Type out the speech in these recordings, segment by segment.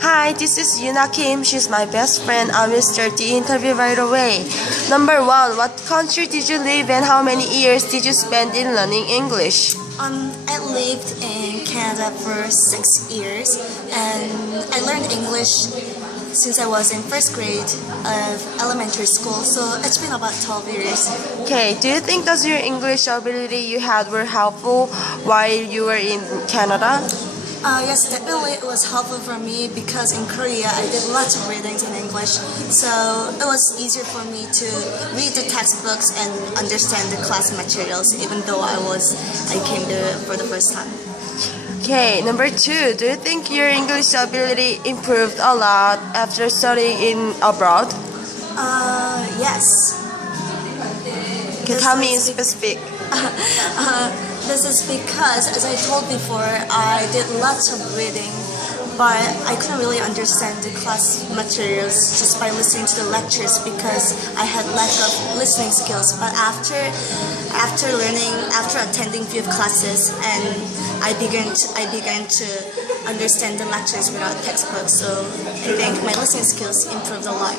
Hi, this is Yuna Kim. She's my best friend. I will start the interview right away. Number one, what country did you live in? How many years did you spend in learning English? I lived in Canada for 6 years, and I learned English since I was in first grade of elementary school. So it's been about 12 years. Okay, do you think that your English ability you had were helpful while you were in Canada? Yes, definitely it was helpful for me because in Korea I did lots of readings in English, so it was easier for me to read the textbooks and understand the class materials, even though I came there for the first time. Okay, number two, do you think your English ability improved a lot after studying in abroad? Yes. Okay, tell me in specific. This is because, as I told before, I did lots of reading, but I couldn't really understand the class materials just by listening to the lectures because I had lack of listening skills. But after attending few classes, and I began to understand the lectures without textbooks. So I think my listening skills improved a lot.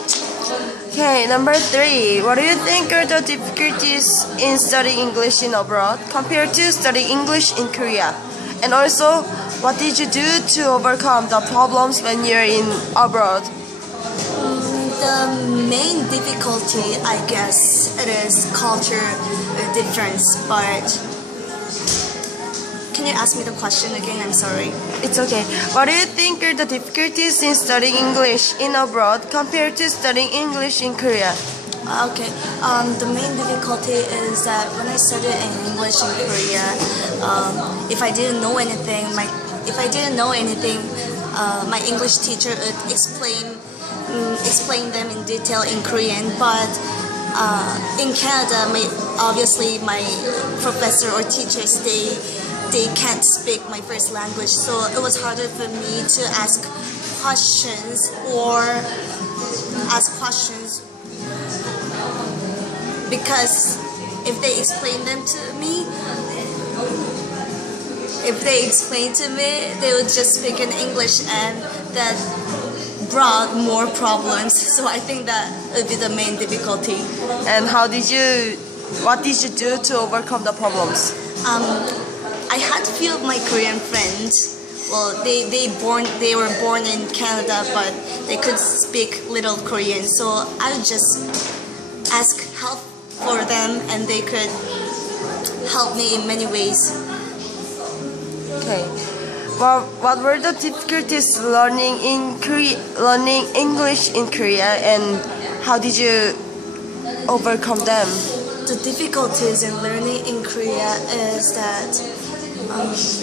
Okay, number three, what do you think are the difficulties in studying English in abroad compared to studying English in Korea? And also, what did you do to overcome the problems when you're in abroad? The main difficulty, I guess, it is culture difference. But can you ask me the question again? I'm sorry. It's okay. What do you think are the difficulties in studying English in abroad compared to studying English in Korea? Okay. The main difficulty is that when I studied in English in Korea, if I didn't know anything, my English teacher would explain them in detail in Korean. But in Canada, obviously my professor or teachers they can't speak my first language, so it was harder for me to ask questions because if they explain to me, they would just speak in English, and that brought more problems. So I think that would be the main difficulty. And what did you do to overcome the problems? I had a few of my Korean friends. Well, they were born in Canada, but they could speak little Korean. So I would just ask help for them, and they could help me in many ways. Okay. Well, what were the difficulties learning English in Korea, and how did you overcome them? The difficulties in learning in Korea is that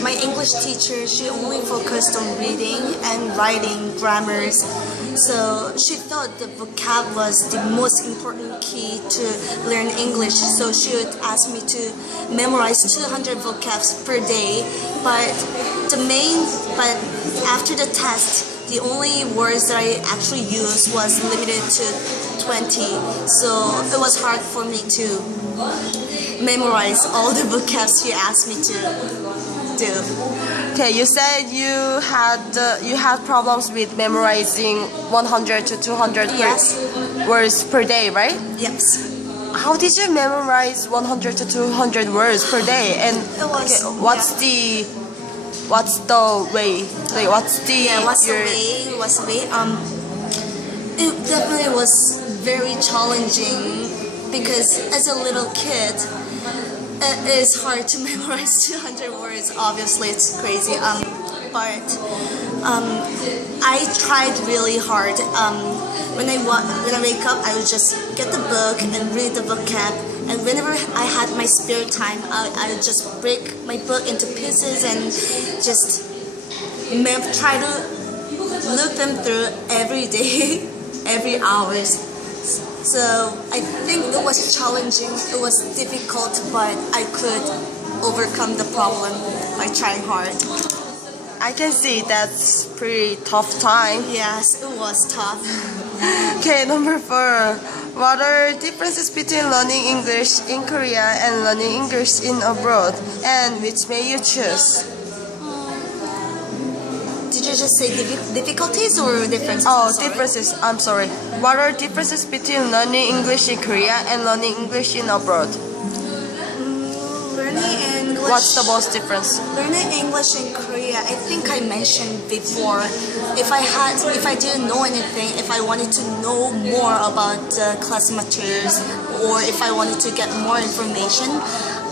my English teacher, she only focused on reading and writing grammars. So she thought the vocab was the most important key to learn English. So she would ask me to memorize 200 vocabs per day. But after the test, the only words that I actually used was limited to 20. So it was hard for me to memorize all the vocabs she asked me to do. Okay, you said you had problems with memorizing 100 to 200 Yes. words per day, right? Yes. How did you memorize 100 to 200 words per day? And It was, okay, what's the way? Like what's the What's the way? It definitely was very challenging because as a little kid, it is hard to memorize 200 words. Obviously, it's crazy. But I tried really hard. When I wake up, I would just get the book and read the vocab. And whenever I had my spare time, I would just break my book into pieces and just try to look them through every day, every hours. So I think it was challenging, it was difficult, but I could overcome the problem by trying hard. I can see that's pretty tough time. Yes, it was tough. Okay, number four. What are differences between learning English in Korea and learning English in abroad? And which may you choose? Did you you just say difficulties or differences? Oh, I'm sorry. differences. I'm sorry. What are differences between learning English in Korea and learning English in abroad? Learning English. What's the most difference? Learning English in Korea, I think I mentioned before, if I didn't know anything, if I wanted to know more about class materials, or if I wanted to get more information,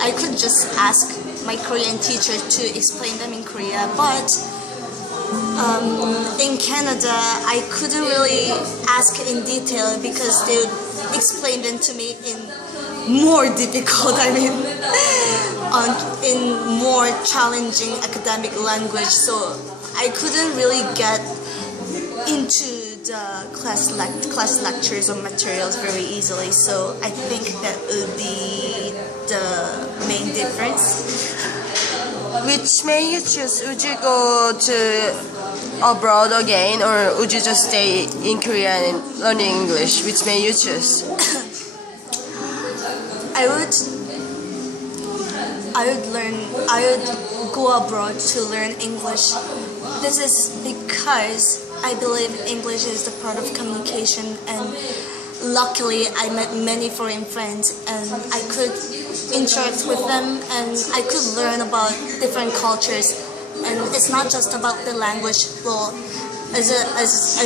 I could just ask my Korean teacher to explain them in Korea. But in Canada, I couldn't really ask in detail because they would explain them to me in more difficult, in more challenging academic language, so I couldn't really get into the class lectures or materials very easily. So I think that would be the main difference. Which may you choose? Would you go to abroad again, or would you just stay in Korea and learning English? Which may you choose? I would go abroad to learn English. This is because I believe English is the part of communication, and luckily I met many foreign friends and I could interact with them and I could learn about different cultures. And it's not just about the language. Well, as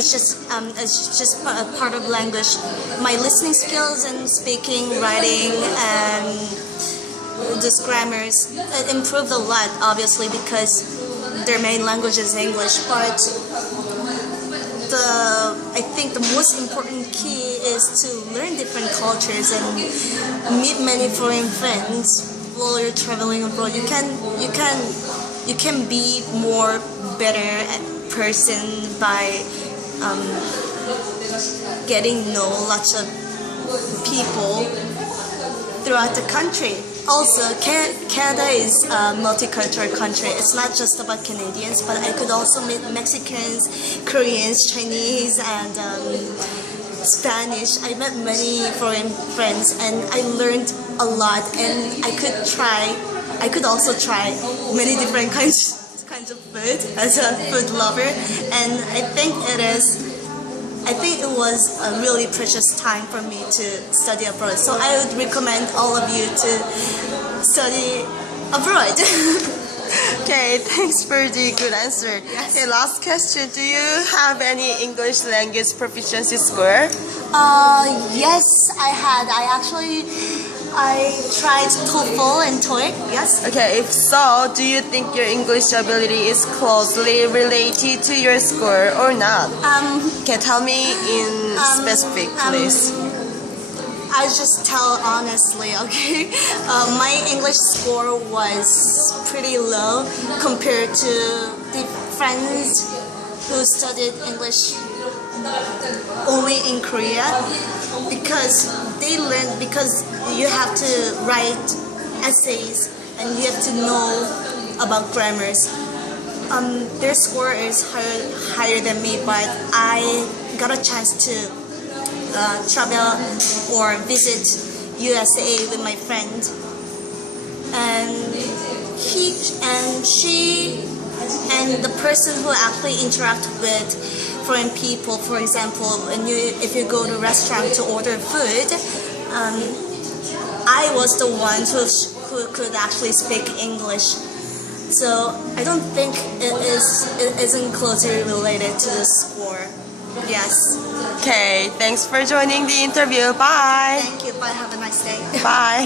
just a part of language, my listening skills and speaking, writing, and just grammars, it improved a lot, obviously, because their main language is English. But I think the most important key is to learn different cultures and meet many foreign friends while you're traveling abroad. You can be more better person by getting to know lots of people throughout the country. Also, Canada is a multicultural country. It's not just about Canadians, but I could also meet Mexicans, Koreans, Chinese, and Spanish. I met many foreign friends and I learned a lot, and I could also try many different kinds of food as a food lover, and I think it was a really precious time for me to study abroad. So I would recommend all of you to study abroad. Okay, thanks for the good answer. Yes. Okay, last question. Do you have any English language proficiency score? Yes, I had. I tried TOEFL and TOEIC. Yes. Okay, if so, do you think your English ability is closely related to your score or not? Okay, tell me in specific, please. I just tell honestly, okay? My English score was pretty low compared to the friends who studied English only in Korea, because you have to write essays and you have to know about grammars. Their score is higher than me, but I got a chance to travel or visit USA with my friend, and she and the person who actually interact with foreign people. For example, if you go to a restaurant to order food, I was the one who could actually speak English. So I don't think it isn't closely related to the score. Yes. Okay, thanks for joining the interview. Bye. Thank you. Bye. Have a nice day. Bye.